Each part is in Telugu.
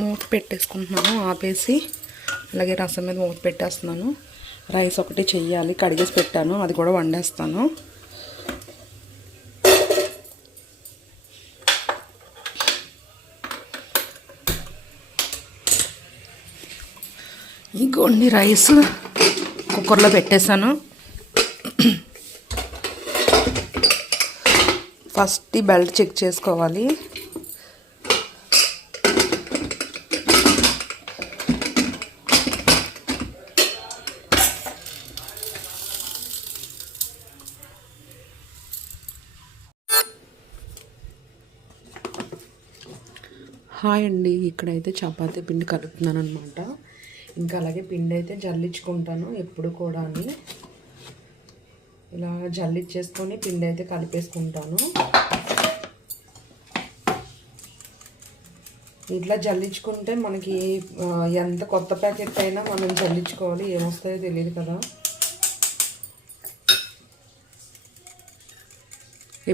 మూత పెట్టేసుకుంటున్నాను ఆపేసి. అలాగే రసం మీద మూత పెట్టేస్తున్నాను. రైస్ ఒకటి చెయ్యాలి, కడిగేసి పెట్టాను, అది కూడా వండేస్తాను. ఇంకోండి రైస్ కుక్కర్లో పెట్టేశాను. ఫస్ట్ ఈ బెల్ట్ చెక్ చేసుకోవాలి. హాయ్ అండి, ఇక్కడైతే చపాతీ పిండి కలుపుతున్నాను అనమాట. ఇంకా అలాగే పిండి అయితే జల్లించుకుంటాను ఎప్పుడు కూడా. ఇలా జల్లించేసుకొని పిండి అయితే కలిపేసుకుంటాను. ఇట్లా జల్లించుకుంటే మనకి ఎంత కొత్త ప్యాకెట్ అయినా మనం జల్లించుకోవాలి, ఏమొస్తాయో తెలియదు కదా.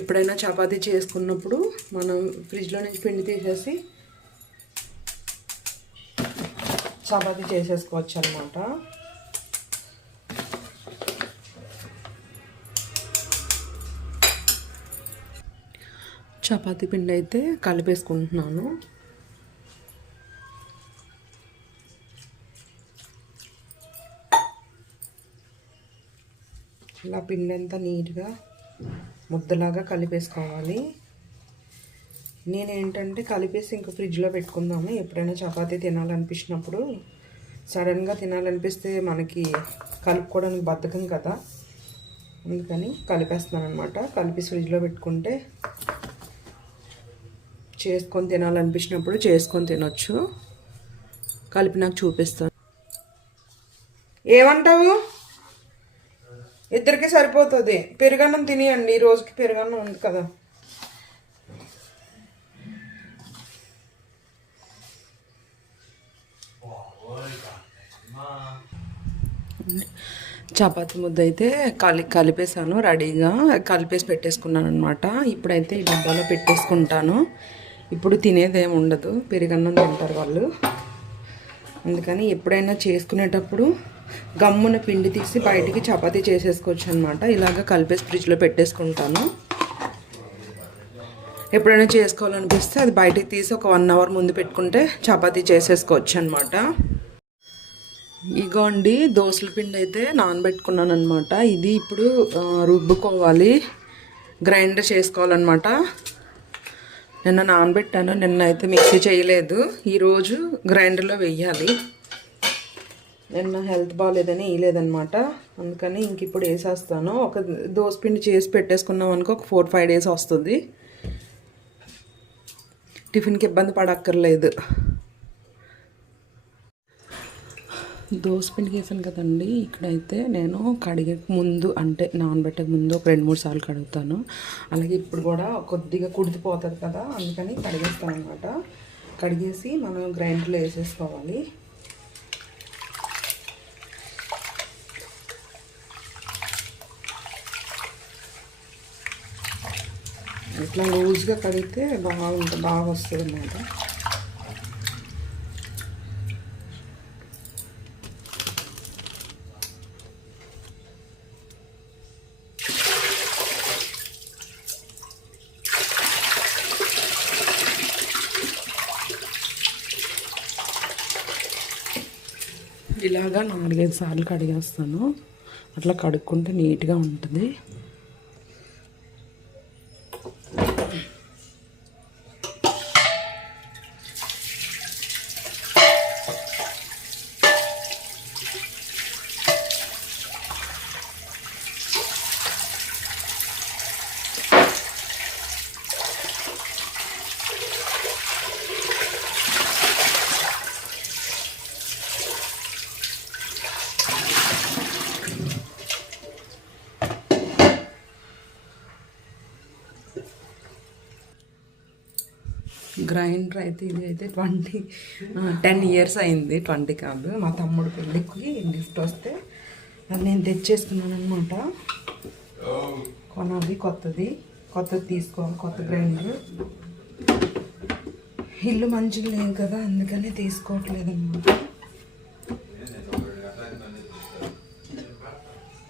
ఎప్పుడైనా చపాతీ చేసుకున్నప్పుడు మనం ఫ్రిడ్జ్లో నుంచి పిండి తీసేసి చపాతీ చేసేసుకోవచ్చు అన్నమాట. చపాతీ పిండి అయితే కలిపేసుకుంటున్నాను. ఇలా పిండి అంతా నీట్గా ముద్దలాగా కలిపేసుకోవాలి. నేనేంటంటే కలిపేసి ఇంక ఫ్రిడ్జ్లో పెట్టుకుందాము. ఎప్పుడైనా చపాతీ తినాలనిపించినప్పుడు, సడన్గా తినాలనిపిస్తే మనకి కలుపుకోవడానికి బద్ధకం కదా, అందుకని కలిపేస్తున్నాను అనమాట. కలిపేసి ఫ్రిడ్జ్లో పెట్టుకుంటే చేసుకొని తినాలనిపించినప్పుడు చేసుకొని తినొచ్చు. కలిపి నాకు చూపిస్తాను. ఏమంటావు? ఇద్దరికి సరిపోతుంది. పెరుగన్నం తినేయండి, ఈ రోజుకి పెరుగన్నం ఉంది కదా. చపాతీ ముద్ద అయితే కలిపేసాను, రెడీగా కలిపేసి పెట్టేసుకున్నాను అనమాట. ఇప్పుడైతే ఈ డబ్బాలో పెట్టేసుకుంటాను. ఇప్పుడు తినేదేమి ఉండదు, పెరుగన్నం తింటారు వాళ్ళు. అందుకని ఎప్పుడైనా చేసుకునేటప్పుడు గమ్మున పిండి తీసి బయటికి చపాతీ చేసేసుకోవచ్చు అనమాట. ఇలాగ కలిపేసి ఫ్రిడ్జ్లో పెట్టేసుకుంటాను. ఎప్పుడైనా చేసుకోవాలనిపిస్తే అది బయటికి తీసి ఒక 1 అవర్ ముందు పెట్టుకుంటే చపాతీ చేసేసుకోవచ్చు అనమాట. ఇగోండి దోసల పిండి అయితే నానబెట్టుకున్నాను అనమాట. ఇది ఇప్పుడు రుబ్బుకోవాలి, గ్రైండర్ చేసుకోవాలన్నమాట. నిన్న నానబెట్టాను, నిన్న అయితే మిక్సీ చేయలేదు, ఈరోజు గ్రైండర్లో వెయ్యాలి. నిన్న హెల్త్ బాగాలేదని వేయలేదన్నమాట, అందుకని ఇంక ఇప్పుడు వేసేస్తాను. ఒక దోసపిండి చేసి పెట్టేసుకున్నాం అనుకో, ఒక 4-5 డేస్ వస్తుంది. టిఫిన్కి ఇబ్బంది పడక్కర్లేదు. దోసపిండికి వేసాను కదండి. ఇక్కడైతే నేను కడిగక ముందు, అంటే నానబెట్టక ముందు ఒక 2-3 సార్లు కడుగుతాను. అలాగే ఇప్పుడు కూడా కొద్దిగా కుడితిపోతుంది కదా, అందుకని కడిగేస్తాను అనమాట. కడిగేసి మనం గ్రైండర్లో వేసేసుకోవాలి. ఇట్లా లూజ్గా కడిగితే బాగా వస్తుంది అన్నమాట. ఇలాగా 4-5 సార్లు కడిగేస్తాను. అట్లా కడుక్కుంటే నీట్గా ఉంటుంది. గ్రైండర్ అయితే ఇది అయితే 10 ఇయర్స్ అయింది, 20 కాదు. మా తమ్ముడు పెళ్ళికి గిఫ్ట్ వస్తే నేను తెచ్చేసుకున్నాను అనమాట. కొనాలి, కొత్తది తీసుకోవాలి, కొత్త గ్రైండర్. ఇల్లు మంచిగా లేదు కదా, అందుకని తీసుకోవట్లేదు అన్నమాట.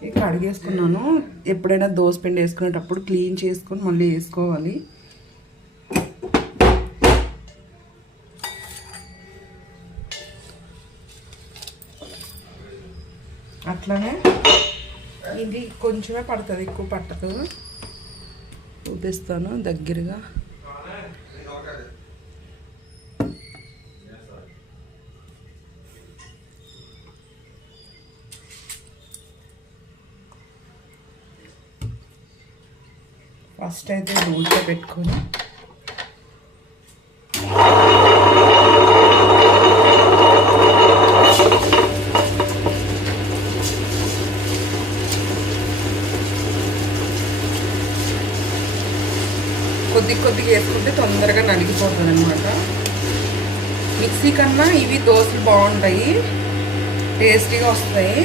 ఇక కడిగేసుకున్నాను. ఎప్పుడైనా దోసపిండి వేసుకునేటప్పుడు క్లీన్ చేసుకొని మళ్ళీ వేసుకోవాలి. అట్లనే ఇది కొంచెమే పడుతుంది, ఎక్కువ పట్టదు. చూపిస్తాను దగ్గరగా. ఫస్ట్ అయితే దూల్తో పెట్టుకొని కొద్దిగా వేసుకుంటే తొందరగా నలిగిపోతుంది అనమాట. మిక్సీ కన్నా ఇవి దోశలు బాగుంటాయి, టేస్టీగా వస్తాయి.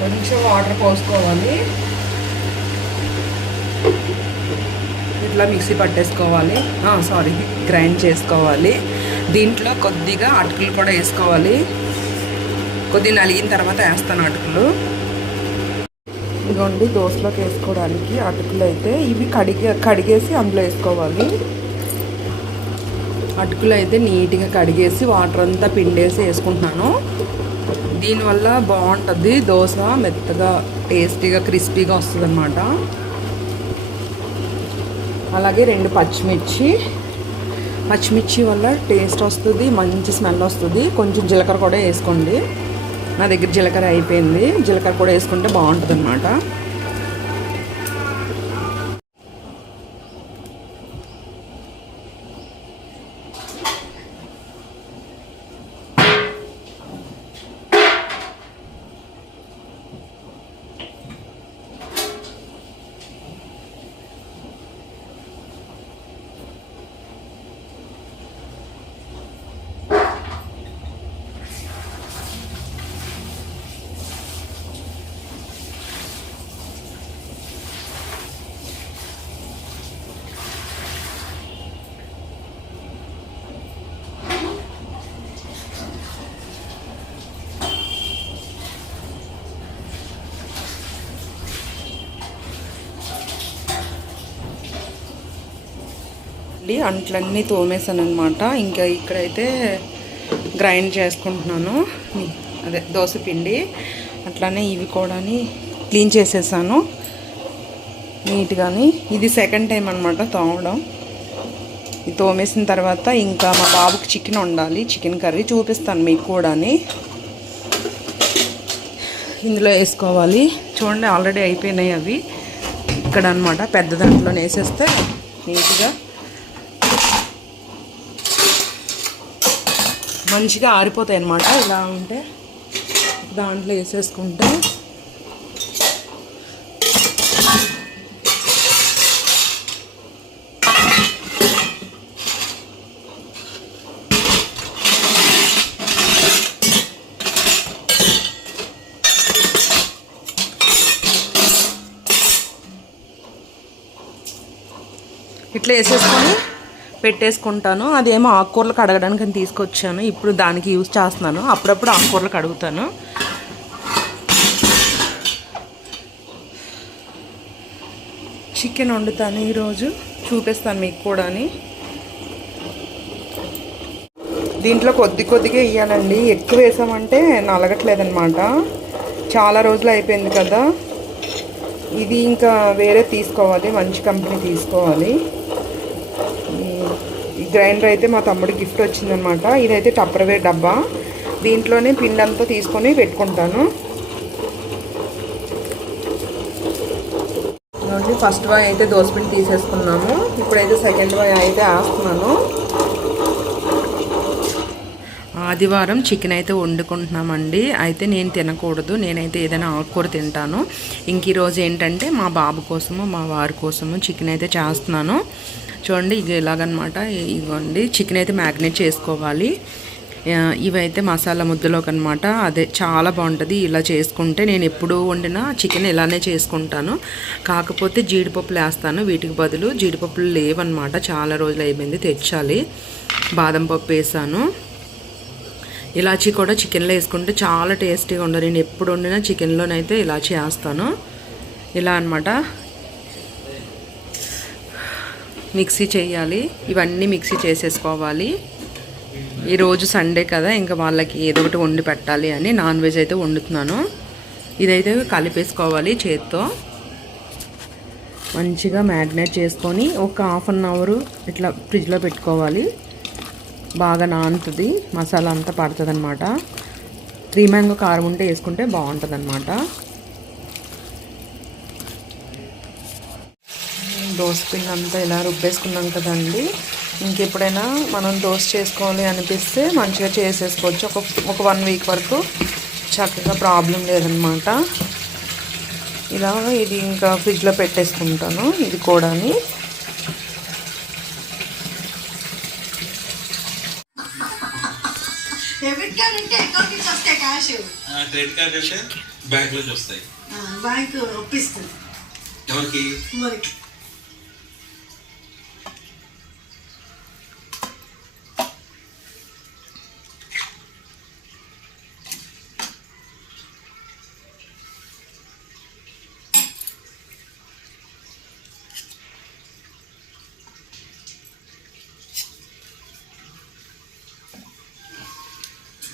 కొంచెం వాటర్ పోసుకోవాలి, ఇట్లా మిక్సీ పట్టేసుకోవాలి, గ్రైండ్ చేసుకోవాలి. దీంట్లో కొద్దిగా అటుకులు కూడా వేసుకోవాలి. కొద్దిగా నలిగిన తర్వాత వేస్తాను అటుకులు. ఇదిగోండి దోశలోకి వేసుకోవడానికి అటుకులు అయితే ఇవి కడిగేసి అందులో వేసుకోవాలి. అటుకులు అయితే నీట్గా కడిగేసి వాటర్ అంతా పిండేసి వేసుకుంటున్నాను. దీనివల్ల బాగుంటుంది దోశ, మెత్తగా టేస్టీగా క్రిస్పీగా వస్తుంది అన్నమాట. అలాగే 2 పచ్చిమిర్చి వల్ల టేస్ట్ వస్తుంది, మంచి స్మెల్ వస్తుంది. కొంచెం జీలకర్ర కూడా వేసుకోండి. నా దగ్గర జీలకర్ర అయిపోయింది, జీలకర్ర కూడా వేసుకుంటే బాగుంటుంది అన్నమాట. అంట్లన్నీ తోమేసాను అనమాట. ఇంకా ఇక్కడైతే గ్రైండ్ చేసుకుంటున్నాను, అదే దోశ పిండి. అట్లానే ఇవి కూడా క్లీన్ చేసేసాను నీట్గాని. ఇది సెకండ్ టైం అనమాట తోమడం. ఇది తోమేసిన తర్వాత ఇంకా మా బాబుకి చికెన్ వండాలి, చికెన్ కర్రీ చూపిస్తాను మీకు కూడా. ఇందులో వేసుకోవాలి. చూడండి ఆల్రెడీ అయిపోయినాయి అవి ఇక్కడ అనమాట. పెద్ద దాంట్లో వేసేస్తే నీట్గా మంచిగా ఆరిపోతాయి అన్నమాట. ఇలా ఉంటే దాంట్లో వేసేసుకుంటే ఇట్లా వేసేసుకొని పెట్టేసుకుంటాను. అదేమో ఆకుకూరలు కడగడానికి అని తీసుకొచ్చాను, ఇప్పుడు దానికి యూజ్ చేస్తున్నాను. అప్పుడప్పుడు ఆకుకూరలు కడుగుతాను. చికెన్ వండుతాను ఈరోజు, చూపిస్తాను మీకు కూడా. దీంట్లో కొద్దిగా వేయాలండి, ఎక్కువ వేసామంటే నలగట్లేదన్నమాట. చాలా రోజులు అయిపోయింది కదా. ఇది ఇంకా వేరే తీసుకోవాలి, మంచి కంపెనీ తీసుకోవాలి. ఈ గ్రైండర్ అయితే మా తమ్ముడి గిఫ్ట్ వచ్చిందనమాట. ఇదైతే టప్పర్వేర్ డబ్బా, దీంట్లోనే పిండి అంతా తీసుకొని పెట్టుకుంటాను. ఫస్ట్ వాయి అయితే దోసపిండి తీసేసుకున్నాము. ఇప్పుడైతే సెకండ్ వాయి అయితే వేస్తున్నాను. ఆదివారం చికెన్ అయితే వండుకుంటున్నామండి. అయితే నేను తినకూడదు, నేనైతే ఏదైనా ఆకుకూర తింటాను. ఇంక ఈరోజు ఏంటంటే మా బాబు కోసము మా వారి కోసము చికెన్ అయితే చేస్తున్నాను. చూడండి ఇది ఇలాగనమాట. ఇదిగోండి చికెన్ అయితే మ్యాగ్నేట్ చేసుకోవాలి. ఇవైతే మసాలా ముద్దలోకి అనమాట. అదే చాలా బాగుంటుంది ఇలా చేసుకుంటే. నేను ఎప్పుడు వండినా చికెన్ ఇలానే చేసుకుంటాను. కాకపోతే జీడిపప్పులు వేస్తాను, వీటికి బదులు జీడిపప్పులు లేవన్నమాట. చాలా రోజులు అయిపోయింది, తెచ్చాలి. బాదం పప్పు వేసాను. ఇలాచీ కూడా చికెన్లో వేసుకుంటే చాలా టేస్టీగా ఉండదు. నేను ఎప్పుడు వండినా చికెన్లోనైతే ఇలాచీ వేస్తాను. ఇలా అనమాట మిక్సీ చేయాలి. ఇవన్నీ మిక్సీ చేసేసుకోవాలి. ఈరోజు సండే కదా, ఇంకా వాళ్ళకి ఏదో ఒకటి వండి పెట్టాలి అని నాన్ వెజ్ అయితే వండుతున్నాను. ఇదైతే కలిపేసుకోవాలి చేత్తో. మంచిగా మ్యారినేట్ చేసుకొని ఒక హాఫ్ అన్ అవర్ ఇట్లా ఫ్రిడ్జ్లో పెట్టుకోవాలి. బాగా నానుతుంది, మసాలా అంతా పడుతుంది అనమాట. 3 మ్యాంగో కారం ఉంటే వేసుకుంటే బాగుంటుంది అనమాట. దోసపిండి అంతా ఇలా రుబ్బేసుకున్నాం కదండి. ఇంకెప్పుడైనా మనం దోశ చేసుకోవాలి అనిపిస్తే మంచిగా చేసేసుకోవచ్చు. ఒక 1 వీక్ వరకు చక్కగా ప్రాబ్లం లేదనమాట. ఇలా ఇది ఇంకా ఫ్రిడ్జ్లో పెట్టేసుకుంటాను. ఇది కూడాని డెబిట్ కార్డ్ అంటే అకౌంట్ నుంచి వస్తాయి క్యాష్. క్రెడిట్ కార్డ్ అంటే బ్యాంక్ నుంచి వస్తాయి. బ్యాంక్ ఒప్పిస్తుంది. ఎవరికి? ఎవరికి?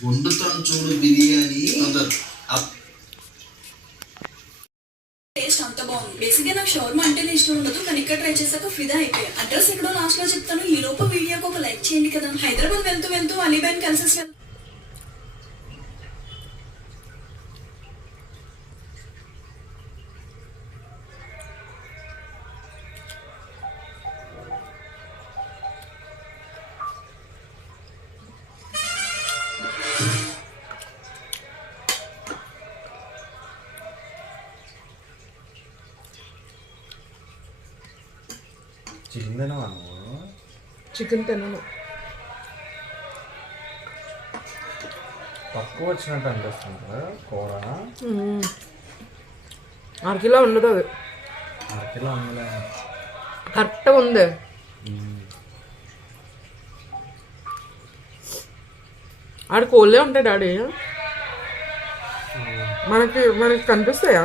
వండుతాను చూడు బిర్యానీ. టేస్ట్ అంత బాగుంది. బేసిక్ గా నాకు షవర్మా అంటేనే ఇష్టం ఉండదు, కానీ ఇక్కడ ట్రై చేశాక ఫిదా అయిపోయా. అడ్రస్ ఎక్కడో లాస్ట్ లో చెప్తాను. ఈ లోపు వీడియోకి ఒక లైక్ చేయండి కదా. హైదరాబాద్ వెళ్తూ వెళ్తూ అలీబాన్ కలిసి చికెన్ తినవా నువ్వు? చికెన్ తినను. తక్కువ వచ్చినట్టు అనిపిస్తుంది కదా కూర. 1 కిలో ఉండదు, అది 1 కిలో అందులో కరెక్ట్గా ఉంది. ఆడ కోళ్ళే ఉంటాయి డాడీ. మనకి కనిపిస్తాయా?